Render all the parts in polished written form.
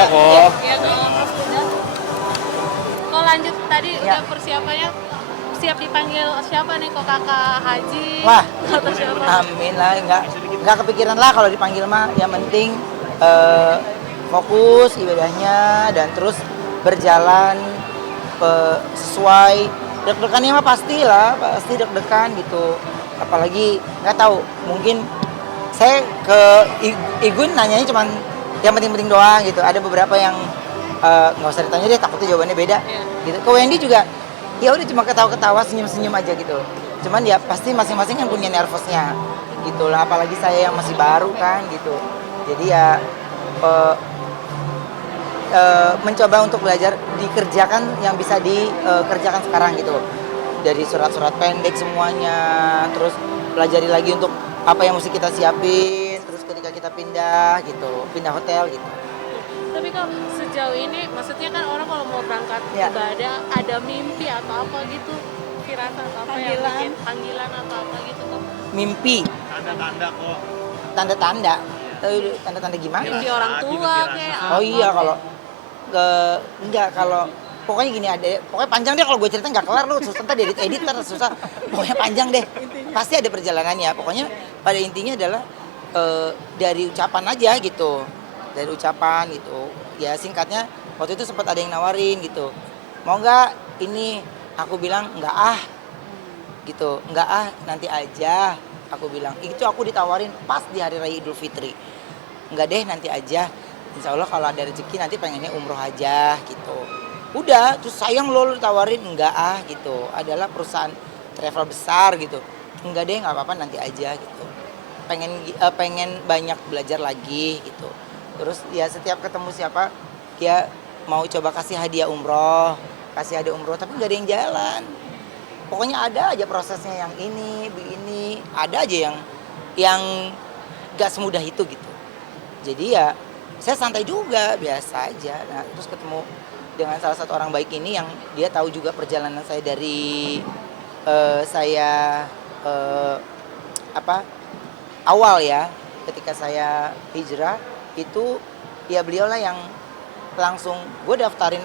Iya kok. Iya dong. Udah. Kok lanjut tadi Ya. udah persiapannya siap dipanggil siapa nih kok kakak Haji Wah, atau siapa? amin lah, nggak kepikiran lah kalau dipanggil mah. Yang penting fokus ibadahnya dan terus berjalan sesuai. Deg-degannya mah pasti lah, pasti deg-degan gitu. Apalagi nggak tahu, mungkin saya ke Igun nanyanya cuman yang penting-penting doang gitu. Ada beberapa yang nggak usah ditanya deh, takutnya jawabannya beda. Iya. Gitu. Ke Wendy juga, ya udah cuma ketawa-ketawa, senyum-senyum aja gitu. Cuman ya pasti masing-masing yang punya nervousnya gitu lah. Apalagi saya yang masih baru kan gitu. Jadi ya mencoba untuk belajar dikerjakan yang bisa dikerjakan sekarang gitu. Dari surat-surat pendek semuanya, terus pelajari lagi untuk apa yang mesti kita siapin, terus ketika kita pindah gitu, pindah hotel gitu. Tapi kok sejauh ini maksudnya kan orang kalau mau berangkat Ya. ibadah ada mimpi atau apa gitu, firasat apa yang bikin panggilan atau apa gitu kok? Mimpi, Tanda-tanda kok. tanda-tanda. Tanda-tanda gimana? Mimpi orang tua kayak Oh iya, kalau enggak, kalau pokoknya gini, ada pokoknya panjang deh, kalau gue cerita nggak kelar lu, susah ntar edit susah. Pokoknya panjang deh, pasti ada perjalanannya. Pokoknya pada intinya adalah dari ucapan aja gitu, dari ucapan gitu ya. Singkatnya waktu itu sempat ada yang nawarin gitu, mau nggak ini, aku bilang nggak ah gitu, nggak ah nanti aja, aku bilang. Itu aku ditawarin pas di hari raya Idul Fitri. Nggak deh, nanti aja, insya Allah kalau ada rezeki nanti pengennya umroh aja gitu. Udah, terus sayang lo tawarin, enggak ah gitu, adalah perusahaan travel besar gitu. Enggak deh, nggak apa-apa, nanti aja gitu. Pengen banyak belajar lagi gitu. Terus ya setiap ketemu siapa dia mau coba kasih hadiah umroh, tapi nggak ada yang jalan. Pokoknya ada aja prosesnya, yang ini begini, ada aja yang nggak semudah itu gitu. Jadi ya saya santai juga, biasa aja. Nah, terus ketemu dengan salah satu orang baik ini yang dia tahu juga perjalanan saya dari saya awal ya, ketika saya hijrah itu, ya beliau lah yang langsung gue daftarin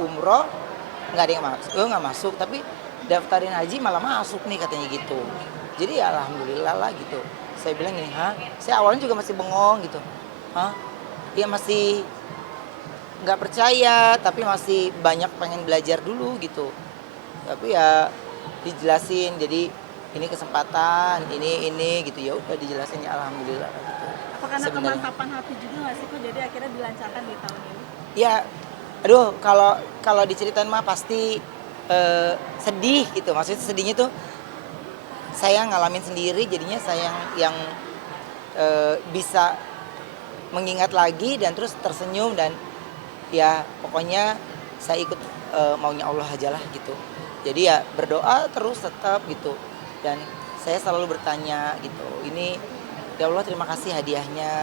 umroh, nggak ada yang masuk, gue nggak masuk, tapi daftarin haji malah masuk nih katanya gitu. Jadi ya alhamdulillah lah gitu. Saya bilang gini, saya awalnya juga masih bengong gitu, ya masih nggak percaya, tapi masih banyak pengen belajar dulu gitu. Tapi ya dijelasin, jadi ini kesempatan, ini gitu, ya udah dijelasin, ya alhamdulillah gitu. Apa karena kemantapan hati juga nggak sih kok jadi akhirnya dilancarkan di tahun ini? Ya, aduh, kalau diceritain mah pasti sedih gitu. Maksudnya sedihnya tuh saya ngalamin sendiri, jadinya saya yang bisa mengingat lagi dan terus tersenyum, dan ya pokoknya saya ikut maunya Allah aja lah gitu. Jadi ya berdoa terus tetap gitu, dan saya selalu bertanya gitu, ini ya Allah terima kasih hadiahnya,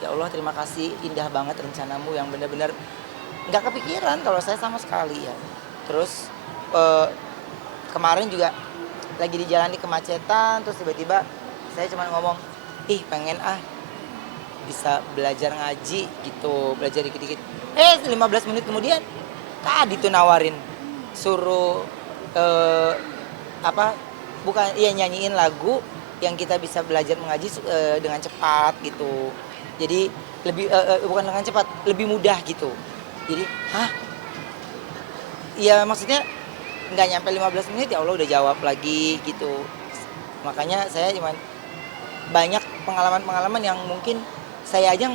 ya Allah terima kasih, indah banget rencanamu yang benar-benar nggak kepikiran kalau saya sama sekali ya. Terus kemarin juga lagi di jalan di kemacetan, terus tiba-tiba saya cuma ngomong, pengen bisa belajar ngaji gitu, belajar dikit-dikit. 15 menit kemudian tadi tuh nawarin, suruh nyanyiin lagu yang kita bisa belajar mengaji dengan cepat gitu. Jadi lebih bukan dengan cepat, lebih mudah gitu. Jadi ya maksudnya nggak nyampe 15 menit ya Allah udah jawab lagi gitu. Makanya saya cuman banyak pengalaman-pengalaman yang mungkin saya aja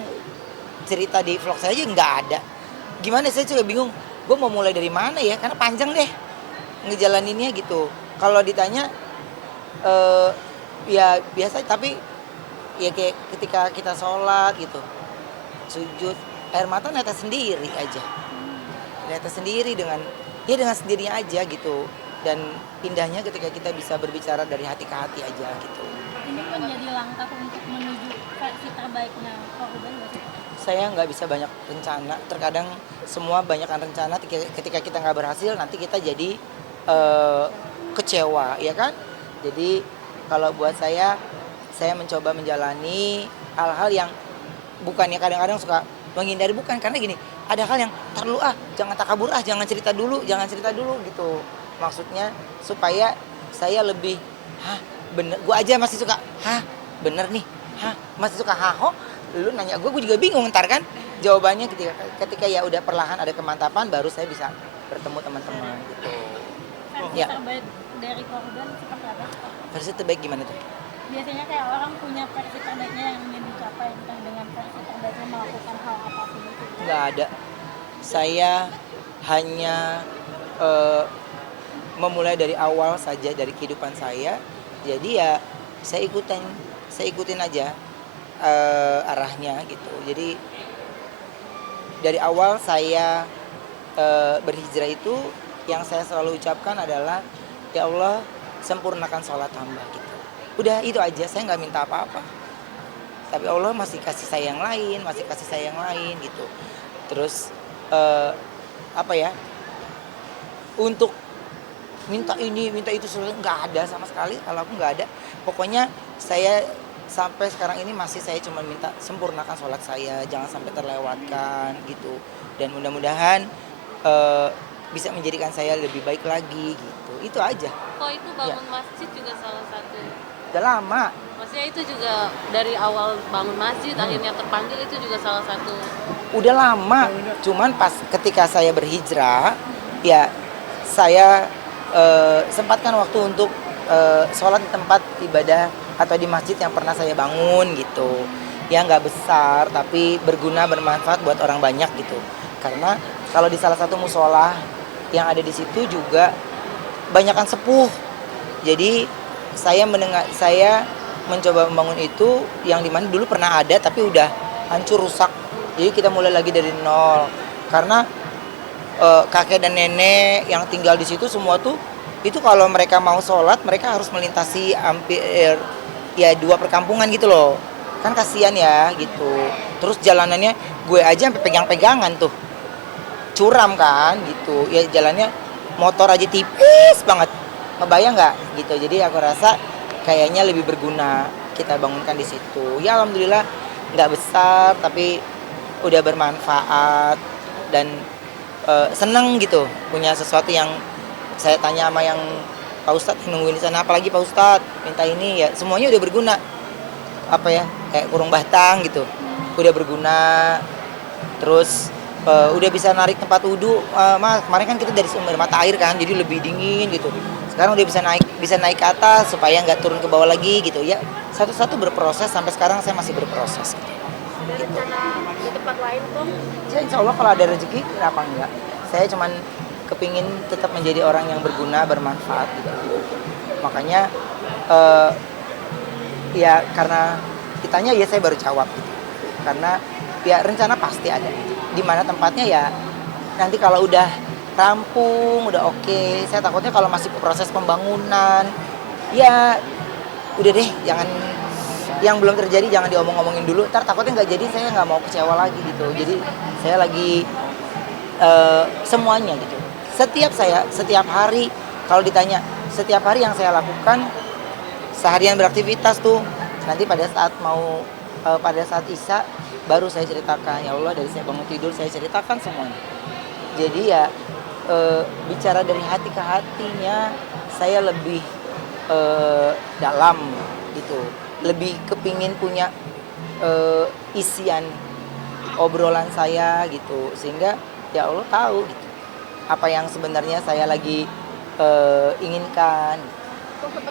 cerita di vlog saya aja nggak ada. Gimana, saya juga bingung, gue mau mulai dari mana ya, karena panjang deh ngejalaninnya gitu. Kalau ditanya ya biasa, tapi ya kayak ketika kita sholat gitu, sujud, air mata netes sendiri aja, netes sendiri dengan sendirinya aja gitu. Dan indahnya ketika kita bisa berbicara dari hati ke hati aja gitu. Ini menjadi langkah untuk menuju versi terbaiknya Kak Uben nggak sih? Saya nggak bisa banyak rencana, terkadang semua banyakkan rencana, ketika kita nggak berhasil nanti kita jadi kecewa, ya kan? Jadi kalau buat saya mencoba menjalani hal-hal yang bukannya kadang-kadang suka menghindari, bukan, karena gini, ada hal yang tar dulu jangan takabur jangan cerita dulu gitu. Maksudnya supaya saya lebih bener, gue aja masih suka bener nih, masih suka lu nanya gue juga bingung ntar kan jawabannya ketika ya udah perlahan ada kemantapan baru saya bisa bertemu teman-teman gitu. Versi Ya. terbaik dari korban seperti apa? Versi terbaik gimana tuh? Biasanya kayak orang punya versi terbaiknya yang ingin dicapai, entah dengan versi terbaiknya melakukan hal apapun itu. Nggak ada. Saya hanya eh, memulai dari awal saja dari kehidupan saya. Jadi ya saya ikutin aja arahnya gitu. Jadi dari awal saya berhijrah itu yang saya selalu ucapkan adalah ya Allah sempurnakan sholat hamba gitu. Udah itu aja, saya nggak minta apa-apa. Tapi Allah masih kasih saya yang lain gitu. Terus apa ya? Untuk minta ini, minta itu nggak ada sama sekali. Kalau aku nggak ada. Pokoknya saya sampai sekarang ini masih saya cuma minta sempurnakan sholat saya, jangan sampai terlewatkan gitu. Dan mudah-mudahan bisa menjadikan saya lebih baik lagi gitu. Itu aja. Kok itu bangun masjid juga salah satu. Udah lama. Maksudnya itu juga dari awal bangun masjid akhirnya terpanggil itu juga salah satu. Udah lama. Cuman pas ketika saya berhijrah, ya saya sempatkan waktu untuk sholat di tempat ibadah atau di masjid yang pernah saya bangun gitu. Ya nggak besar tapi berguna bermanfaat buat orang banyak gitu. Karena kalau di salah satu musola yang ada di situ juga banyakan sepuh. Jadi saya mencoba membangun itu yang dimana dulu pernah ada tapi udah hancur rusak. Jadi kita mulai lagi dari nol. Karena kakek dan nenek yang tinggal di situ semua tuh itu kalau mereka mau sholat mereka harus melintasi hampir ya 2 perkampungan gitu loh. Kan kasihan ya gitu. Terus jalanannya gue aja sampai pegang-pegangan tuh. Curam kan gitu. Ya jalannya motor aja tipis banget. Ngebayang nggak gitu. Jadi aku rasa kayaknya lebih berguna kita bangunkan di situ. Ya alhamdulillah nggak besar tapi udah bermanfaat dan seneng gitu punya sesuatu yang saya tanya sama yang Pak Ustadz yang nungguin di sana, apalagi Pak Ustadz minta ini ya semuanya udah berguna. Apa ya kayak kurung batang gitu udah berguna. Terus udah bisa narik tempat wudhu. Kemarin kan kita dari sumber mata air kan jadi lebih dingin gitu. Sekarang udah bisa naik ke atas supaya nggak turun ke bawah lagi gitu ya. Satu-satu berproses sampai sekarang saya masih berproses. Ada rencana di tempat lain kok? Ya insya Allah kalau ada rezeki kenapa enggak. Saya cuman kepingin tetap menjadi orang yang berguna bermanfaat gitu. Makanya ya karena ditanya ya saya baru jawab gitu. Karena ya rencana pasti ada. Di mana tempatnya ya nanti kalau udah rampung, udah oke. Saya takutnya kalau masih proses pembangunan, ya udah deh, jangan yang belum terjadi jangan diomong-omongin dulu. Ntar takutnya nggak jadi, saya nggak mau kecewa lagi gitu. Jadi saya lagi semuanya gitu. Setiap hari kalau ditanya, setiap hari yang saya lakukan seharian beraktivitas tuh nanti pada saat Isya baru saya ceritakan. Ya Allah dari saya bangun tidur saya ceritakan semuanya. Jadi ya bicara dari hati ke hatinya saya lebih dalam gitu, lebih kepingin punya isian obrolan saya gitu sehingga ya Allah tahu gitu apa yang sebenarnya saya lagi inginkan. Kok sempat